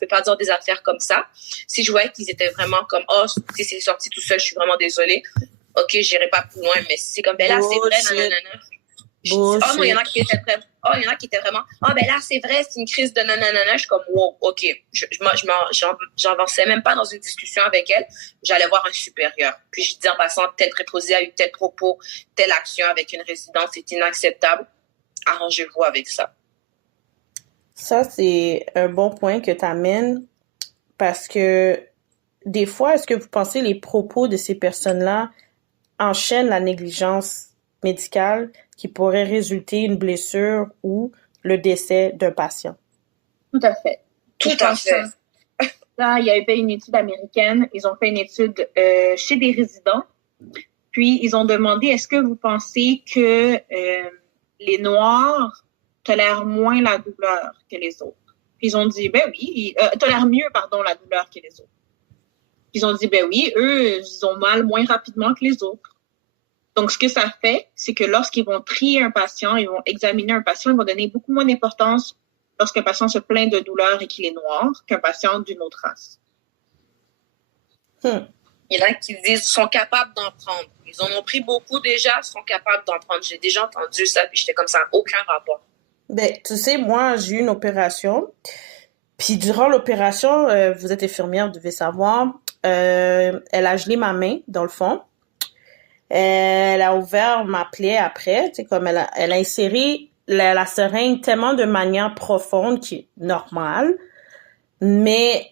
peux pas dire des affaires comme ça. Si je voyais qu'ils étaient vraiment comme, oh, c'est sorti tout seul, je suis vraiment désolée. OK, j'irai pas plus loin, mais c'est comme, ben là, c'est vrai, nanana. Oh non, il y en a qui étaient vraiment, oh ben là, c'est vrai, c'est une crise de nanana. Je suis comme, wow, OK. J'avançais même pas dans une discussion avec elle. J'allais voir un supérieur. Puis je dis en passant, tel préposé a eu tel propos, telle action avec une résidente, c'est inacceptable. Arrangez-vous avec ça. Ça, c'est un bon point que tu amènes parce que des fois, est-ce que vous pensez les propos de ces personnes-là enchaînent la négligence médicale qui pourrait résulter une blessure ou le décès d'un patient? Tout à fait. Tout à fait. Là, il y avait une étude américaine. Ils ont fait une étude chez des résidents. Puis, ils ont demandé, est-ce que vous pensez que les Noirs tolèrent moins la douleur que les autres? Puis, ils ont dit, ben oui, tolèrent mieux, pardon, la douleur que les autres. Puis, ils ont dit, ben oui, eux, ils ont mal moins rapidement que les autres. Donc, ce que ça fait, c'est que lorsqu'ils vont trier un patient, ils vont examiner un patient, ils vont donner beaucoup moins d'importance lorsqu'un patient se plaint de douleur et qu'il est noir qu'un patient d'une autre race. Il y en a qui disent sont capables d'en prendre. Ils en ont pris beaucoup déjà, sont capables d'en prendre. J'ai déjà entendu ça, puis j'étais comme ça, aucun rapport. Ben, tu sais, moi, j'ai eu une opération. Puis durant l'opération, vous êtes infirmière, vous devez savoir, elle a gelé ma main, dans le fond. Elle a ouvert ma plaie après, tu sais, comme elle a inséré la seringue tellement de manière profonde qui est normale, mais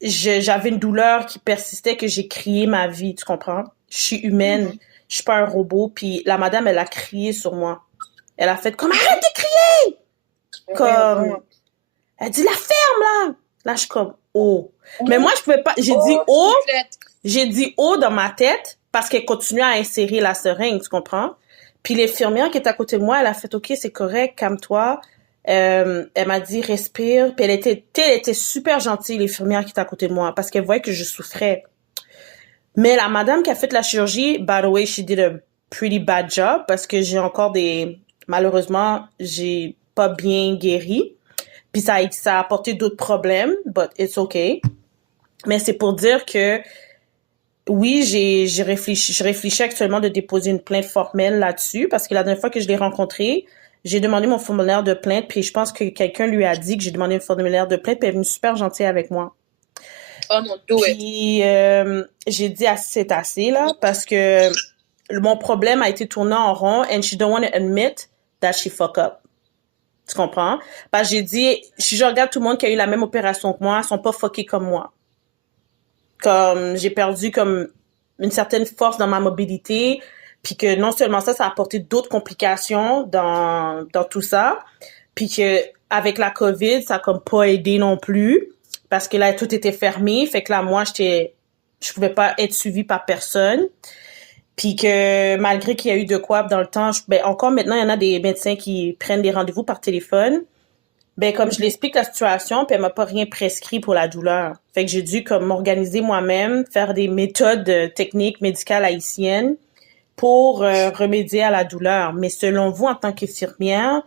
j'avais une douleur qui persistait que j'ai crié ma vie, tu comprends? Je suis humaine, je suis pas un robot, puis la madame, elle a crié sur moi. Elle a fait comme, arrête de crier! Comme, elle dit, la ferme, là! Là, je suis comme, oh. Mais moi, je pouvais pas, j'ai dit oh dans ma tête, parce qu'elle continuait à insérer la seringue, tu comprends? Puis l'infirmière qui est à côté de moi, elle a fait, OK, c'est correct, calme-toi. Elle m'a dit, respire. Puis elle était super gentille, l'infirmière qui est à côté de moi, parce qu'elle voyait que je souffrais. Mais la madame qui a fait la chirurgie, by the way, she did a pretty bad job, parce que malheureusement, j'ai pas bien guéri. Puis ça a apporté d'autres problèmes, but it's okay. Mais c'est pour dire que oui, je réfléchis actuellement de déposer une plainte formelle là-dessus parce que la dernière fois que je l'ai rencontré, j'ai demandé mon formulaire de plainte puis je pense que quelqu'un lui a dit que j'ai demandé un formulaire de plainte puis elle est venue super gentille avec moi. Oh non, do it. Puis j'ai dit c'est assez là parce que mon problème a été tourné en rond and she don't want to admit that she fuck up. Tu comprends? Parce que j'ai dit, si je regarde tout le monde qui a eu la même opération que moi, ils sont pas fuckés comme moi. Comme j'ai perdu comme une certaine force dans ma mobilité, puis que non seulement ça a apporté d'autres complications dans tout ça, puis que avec la COVID, ça a comme pas aidé non plus, parce que là, tout était fermé, fait que là, moi, je pouvais pas être suivie par personne, puis que malgré qu'il y a eu de quoi dans le temps, encore maintenant, il y en a des médecins qui prennent des rendez-vous par téléphone, ben comme je l'explique la situation, puis elle m'a pas rien prescrit pour la douleur. Fait que j'ai dû comme m'organiser moi-même, faire des méthodes techniques médicales haïtiennes pour remédier à la douleur. Mais selon vous, en tant qu'infirmière,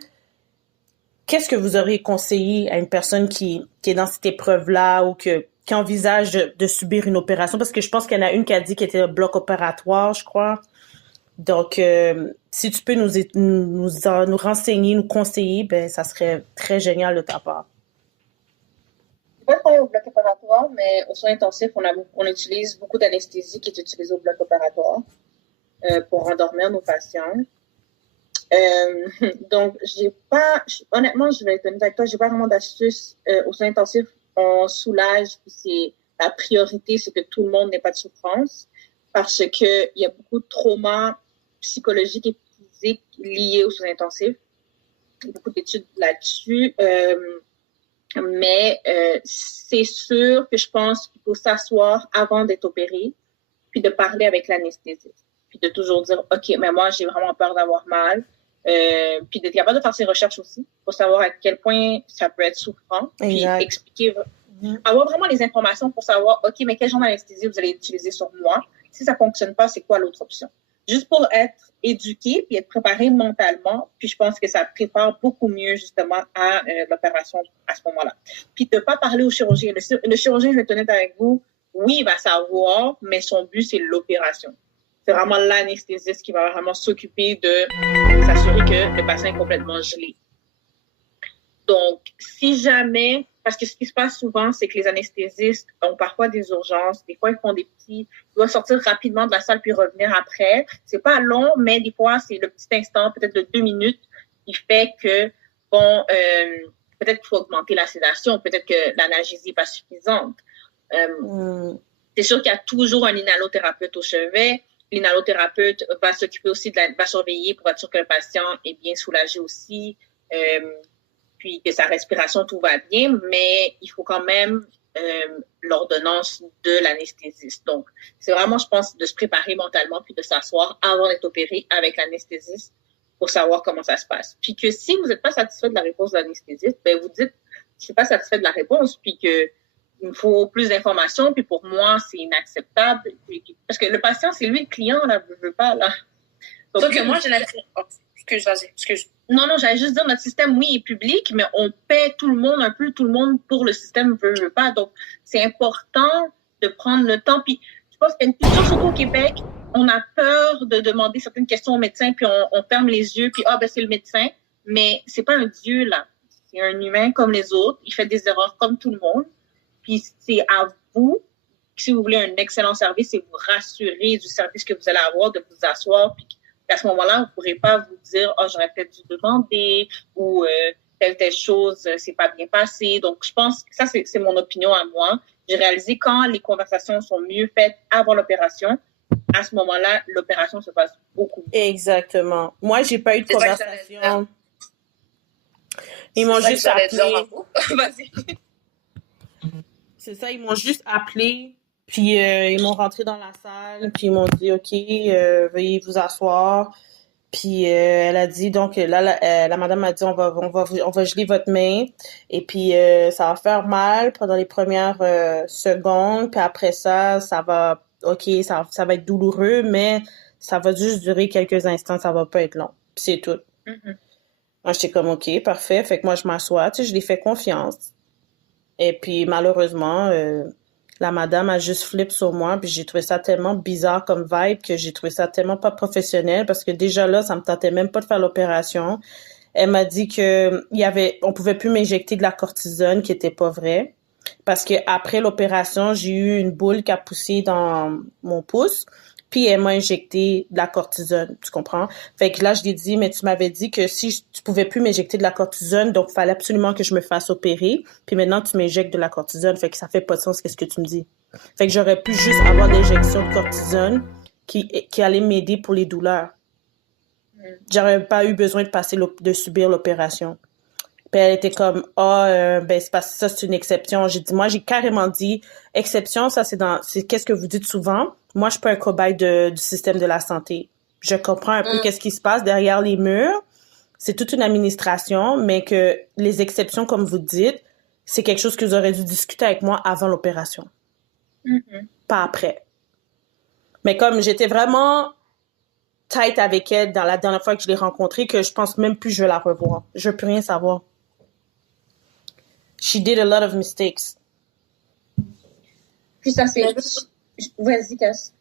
qu'est-ce que vous auriez conseillé à une personne qui est dans cette épreuve-là ou qui envisage de subir une opération? Parce que je pense qu'il y en a une qui a dit qu'elle était un bloc opératoire, je crois. Donc, si tu peux nous renseigner, nous conseiller, ben, ça serait très génial de ta part. Je vais travailler au bloc opératoire, mais aux soins intensifs, on utilise beaucoup d'anesthésie qui est utilisée au bloc opératoire pour endormir nos patients. Donc, honnêtement, je vais être honnête avec toi, j'ai pas vraiment d'astuce. Aux soins intensifs, on soulage, puis la priorité, c'est que tout le monde n'ait pas de souffrance parce qu'il y a beaucoup de traumas psychologiques et physiques liés aux soins intensifs. Il y a beaucoup d'études là-dessus. Mais c'est sûr que je pense qu'il faut s'asseoir avant d'être opéré, puis de parler avec l'anesthésiste, puis de toujours dire « OK, mais moi, j'ai vraiment peur d'avoir mal ». Puis d'être capable de faire ses recherches aussi pour savoir à quel point ça peut être souffrant, puis expliquer, avoir vraiment les informations pour savoir « OK, mais quel genre d'anesthésie vous allez utiliser sur moi? Si ça fonctionne pas, c'est quoi l'autre option? » juste pour être éduqué puis être préparé mentalement. Puis je pense que ça prépare beaucoup mieux justement à l'opération à ce moment-là. Puis de pas parler au chirurgien. Le chirurgien, je vais être honnête avec vous, oui, il va savoir, mais son but, c'est l'opération. C'est vraiment l'anesthésiste qui va vraiment s'occuper de s'assurer que le patient est complètement gelé. Donc, si jamais, parce que ce qui se passe souvent, c'est que les anesthésistes ont parfois des urgences, des fois ils font ils doivent sortir rapidement de la salle puis revenir après. C'est pas long, mais des fois, c'est le petit instant, peut-être de 2 minutes, qui fait que, bon, peut-être qu'il faut augmenter la sédation, peut-être que l'analgésie n'est pas suffisante. C'est sûr qu'il y a toujours un inhalothérapeute au chevet. L'inhalothérapeute va s'occuper aussi va surveiller pour être sûr que le patient est bien soulagé aussi. Puis que sa respiration, tout va bien, mais il faut quand même l'ordonnance de l'anesthésiste. Donc, c'est vraiment, je pense, de se préparer mentalement puis de s'asseoir avant d'être opéré avec l'anesthésiste pour savoir comment ça se passe. Puis que si vous n'êtes pas satisfait de la réponse de l'anesthésiste, ben vous dites, je suis pas satisfait de la réponse, puis que il me faut plus d'informations, puis pour moi, c'est inacceptable. Parce que le patient, c'est lui le client, là, je veux pas, là. Donc moi, j'ai l'impression... Oh, excuse. Non, j'allais juste dire, notre système, oui, est public, mais on paie tout le monde pour le système veut pas. Donc, c'est important de prendre le temps. Puis, je pense qu'il y a une culture, surtout au Québec, on a peur de demander certaines questions au médecin, puis on ferme les yeux, puis c'est le médecin. Mais c'est pas un dieu, là. C'est un humain comme les autres. Il fait des erreurs comme tout le monde. Puis, c'est à vous, si vous voulez un excellent service, c'est vous rassurer du service que vous allez avoir, de vous asseoir, puis à ce moment-là, vous ne pourrez pas vous dire « Oh, j'aurais peut-être dû demander » ou telle chose, c'est pas bien passé. Donc, je pense que ça, c'est mon opinion à moi. J'ai réalisé quand les conversations sont mieux faites avant l'opération, à ce moment-là, l'opération se passe beaucoup mieux. Exactement. Moi, j'ai pas eu de conversation. Ils m'ont juste appelé. Vas-y. C'est ça, ils m'ont juste appelé. Puis ils m'ont rentré dans la salle, puis ils m'ont dit OK, veuillez vous asseoir. Puis elle a dit donc là la madame a dit on va geler votre main et puis ça va faire mal pendant les premières secondes, puis après ça va OK, ça va être douloureux, mais ça va juste durer quelques instants, ça va pas être long. Puis c'est tout. Moi j'étais comme OK, parfait, fait que moi je m'assois, tu sais, je lui fais confiance. Et puis malheureusement la madame a juste flip sur moi, puis j'ai trouvé ça tellement bizarre comme vibe que j'ai trouvé ça tellement pas professionnel parce que déjà là, ça me tentait même pas de faire l'opération. Elle m'a dit que on pouvait plus m'injecter de la cortisone, qui était pas vrai, parce que après l'opération, j'ai eu une boule qui a poussé dans mon pouce. Puis elle m'a injecté de la cortisone, tu comprends? Fait que là, je lui ai dit, mais tu m'avais dit que si tu pouvais plus m'injecter de la cortisone, donc il fallait absolument que je me fasse opérer. Puis maintenant, tu m'injectes de la cortisone, fait que ça fait pas de sens, qu'est-ce que tu me dis? Fait que j'aurais pu juste avoir l'injection de cortisone qui allait m'aider pour les douleurs. J'aurais pas eu besoin de subir l'opération. Puis elle était comme ben c'est parce que ça c'est une exception. J'ai carrément dit exception, ça c'est qu'est-ce que vous dites souvent. Moi je suis pas un cobaye du système de la santé. Je comprends un peu qu'est-ce qui se passe derrière les murs. C'est toute une administration, mais que les exceptions comme vous dites, c'est quelque chose que vous aurez dû discuter avec moi avant l'opération. Pas après. Mais comme j'étais vraiment tight avec elle dans la dernière fois que je l'ai rencontrée, que je pense même plus que je vais la revoir. Je veux plus rien savoir. She did a lot of mistakes. Puis ça, c'est... Vas-y, Cass.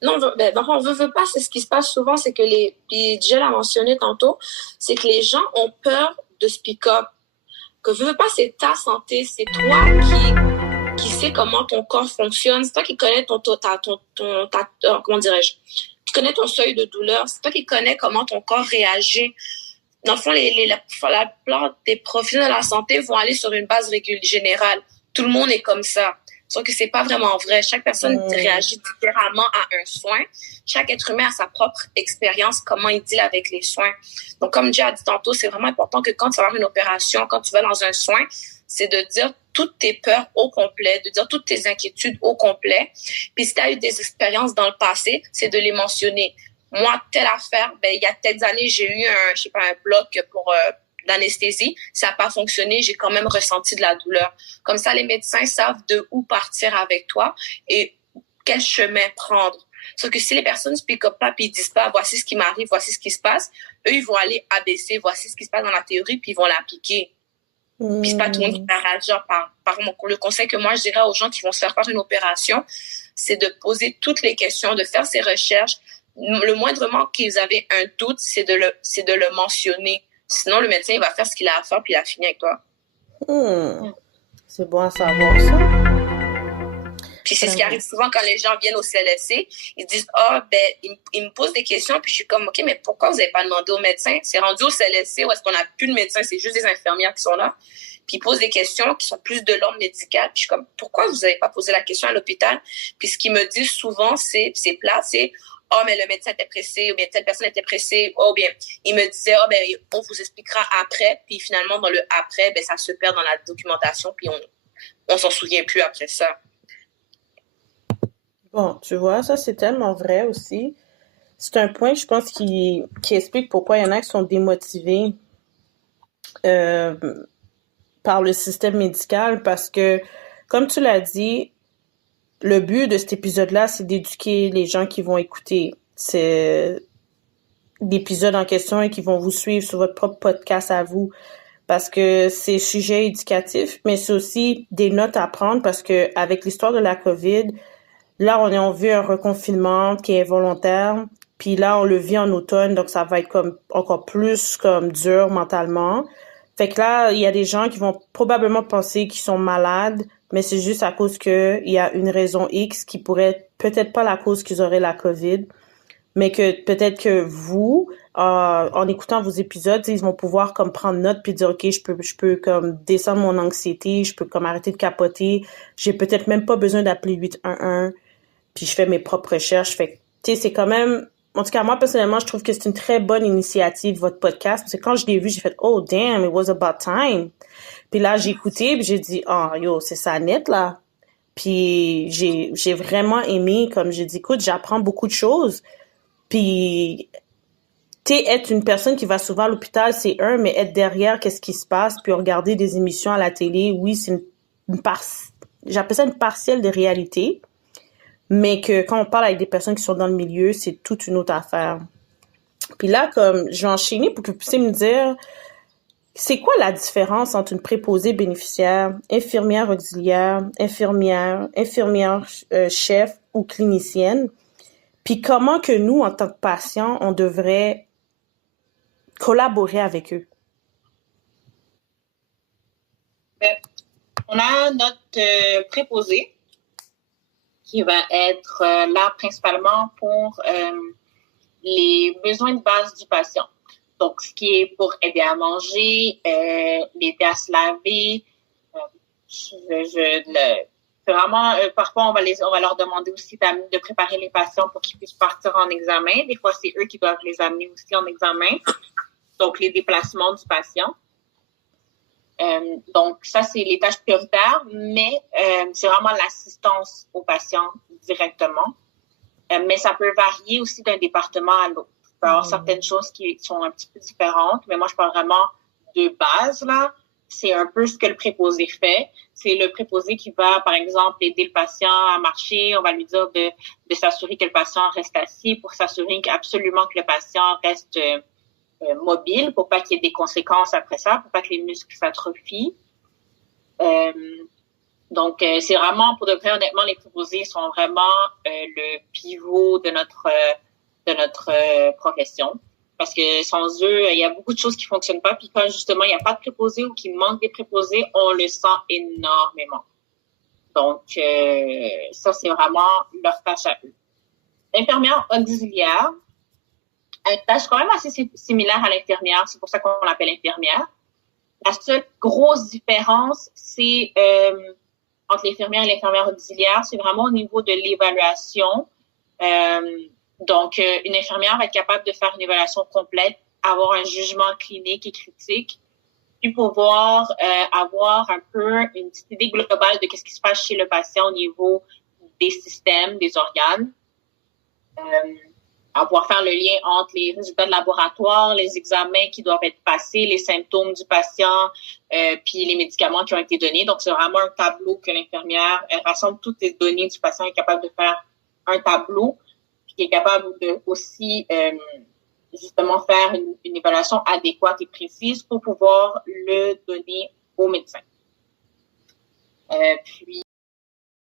Non, on veut pas, c'est ce qui se passe souvent, c'est que puis Jill l'a mentionné tantôt, c'est que les gens ont peur de speak up. Que veut pas, c'est ta santé, c'est toi qui sais comment ton corps fonctionne, c'est toi qui connais comment dirais-je, tu connais ton seuil de douleur, c'est toi qui connais comment ton corps réagit. Dans le fond, la plupart des professionnels de la santé vont aller sur une base générale. Tout le monde est comme ça. Sauf que c'est pas vraiment vrai. Chaque personne réagit différemment à un soin. Chaque être humain a sa propre expérience, comment il deal avec les soins. Donc, comme Jay a dit tantôt, c'est vraiment important que quand tu vas avoir une opération, quand tu vas dans un soin, c'est de dire toutes tes peurs au complet, de dire toutes tes inquiétudes au complet. Puis si tu as eu des expériences dans le passé, c'est de les mentionner. Moi, telle affaire, il y a telles années, j'ai eu un bloc pour l'anesthésie. Ça n'a pas fonctionné. J'ai quand même ressenti de la douleur. Comme ça, les médecins savent de où partir avec toi et quel chemin prendre. Sauf que si les personnes ne speak up pas puis ils disent pas voici ce qui m'arrive, voici ce qui se passe, eux ils vont aller abaisser, voici ce qui se passe dans la théorie puis ils vont l'appliquer. Puis c'est pas tout le monde qui va réagir le conseil que moi je dirais aux gens qui vont se faire une opération, c'est de poser toutes les questions, de faire ses recherches. Le moindrement qu'ils avaient un doute, c'est de le mentionner. Sinon, le médecin, il va faire ce qu'il a à faire puis il a fini avec toi. C'est bon à savoir, ça. Puis c'est ce qui arrive souvent quand les gens viennent au CLSC. Ils disent, ils me posent des questions, puis je suis comme, OK, mais pourquoi vous n'avez pas demandé au médecin? C'est rendu au CLSC où est-ce qu'on n'a plus de médecin, c'est juste des infirmières qui sont là. Puis ils posent des questions qui sont plus de l'ordre médical. Puis je suis comme, pourquoi vous n'avez pas posé la question à l'hôpital? Puis ce qu'ils me disent souvent, c'est plat, c'est, mais le médecin était pressé, ou bien telle personne était pressée, ou bien il me disait, on vous expliquera après. Puis finalement, dans le après, ça se perd dans la documentation, puis on s'en souvient plus après ça. Bon, tu vois, ça c'est tellement vrai aussi. C'est un point, je pense, qui explique pourquoi il y en a qui sont démotivés par le système médical parce que, comme tu l'as dit, le but de cet épisode-là, c'est d'éduquer les gens qui vont écouter l'épisode en question et qui vont vous suivre sur votre propre podcast à vous. Parce que c'est sujet éducatif, mais c'est aussi des notes à prendre parce que avec l'histoire de la COVID, là, on vit un reconfinement qui est volontaire. Puis là, on le vit en automne, donc ça va être comme encore plus comme dur mentalement. Fait que là, il y a des gens qui vont probablement penser qu'ils sont malades, mais c'est juste à cause que il y a une raison X qui pourrait être peut-être pas la cause qu'ils auraient la COVID, mais que peut-être que vous, en écoutant vos épisodes, ils vont pouvoir comme prendre note puis dire OK, je peux comme descendre mon anxiété, je peux comme arrêter de capoter, j'ai peut-être même pas besoin d'appeler 811, puis je fais mes propres recherches. Fait que tu sais, c'est quand même, en tout cas moi personnellement, je trouve que c'est une très bonne initiative votre podcast parce que quand je l'ai vu, j'ai fait oh damn, it was about time. Puis là, j'ai écouté puis j'ai dit yo, c'est ça net là. Puis j'ai vraiment aimé, comme j'ai dit, écoute, j'apprends beaucoup de choses. Puis, tu sais, être une personne qui va souvent à l'hôpital, c'est mais être derrière, qu'est-ce qui se passe, puis regarder des émissions à la télé, oui, c'est j'appelle ça une partielle de réalité, mais que quand on parle avec des personnes qui sont dans le milieu, c'est toute une autre affaire. Puis là, comme, je vais enchaîner pour que vous puissiez me dire, c'est quoi la différence entre une préposée bénéficiaire, infirmière auxiliaire, infirmière chef ou clinicienne? Puis comment que nous, en tant que patients, on devrait collaborer avec eux? On a notre préposé qui va être là principalement pour les besoins de base du patient. Donc, ce qui est pour aider à manger, l'aider à se laver. C'est vraiment, parfois, on va leur demander aussi de préparer les patients pour qu'ils puissent partir en examen. Des fois, c'est eux qui doivent les amener aussi en examen. Donc, les déplacements du patient. Donc, ça, c'est les tâches prioritaires, mais c'est vraiment l'assistance aux patients directement. Mais ça peut varier aussi d'un département à l'autre. Il peut y avoir certaines choses qui sont un petit peu différentes, mais moi, je parle vraiment de base, là. C'est un peu ce que le préposé fait. C'est le préposé qui va, par exemple, aider le patient à marcher. On va lui dire de s'assurer que le patient reste assis pour s'assurer absolument que le patient reste mobile pour pas qu'il y ait des conséquences après ça, pour pas que les muscles s'atrophient. Donc, c'est vraiment, pour de vrai, honnêtement, les préposés sont vraiment le pivot de notre profession. Parce que sans eux, il y a beaucoup de choses qui fonctionnent pas. Puis quand, justement, il n'y a pas de préposés ou qu'il manque des préposés, on le sent énormément. Donc, ça, c'est vraiment leur tâche à eux. L'infirmière auxiliaire, une tâche quand même assez similaire à l'infirmière. C'est pour ça qu'on l'appelle infirmière. La seule grosse différence, c'est entre l'infirmière et l'infirmière auxiliaire, c'est vraiment au niveau de l'évaluation. Donc, une infirmière va être capable de faire une évaluation complète, avoir un jugement clinique et critique, puis pouvoir avoir un peu une petite idée globale de qu'est-ce qui se passe chez le patient au niveau des systèmes, des organes. À pouvoir faire le lien entre les résultats de laboratoire, les examens qui doivent être passés, les symptômes du patient, puis les médicaments qui ont été donnés. Donc, c'est vraiment un tableau que l'infirmière rassemble toutes les données du patient, est capable de faire un tableau. qui est capable de aussi justement faire une évaluation adéquate et précise pour pouvoir le donner au médecin. Puis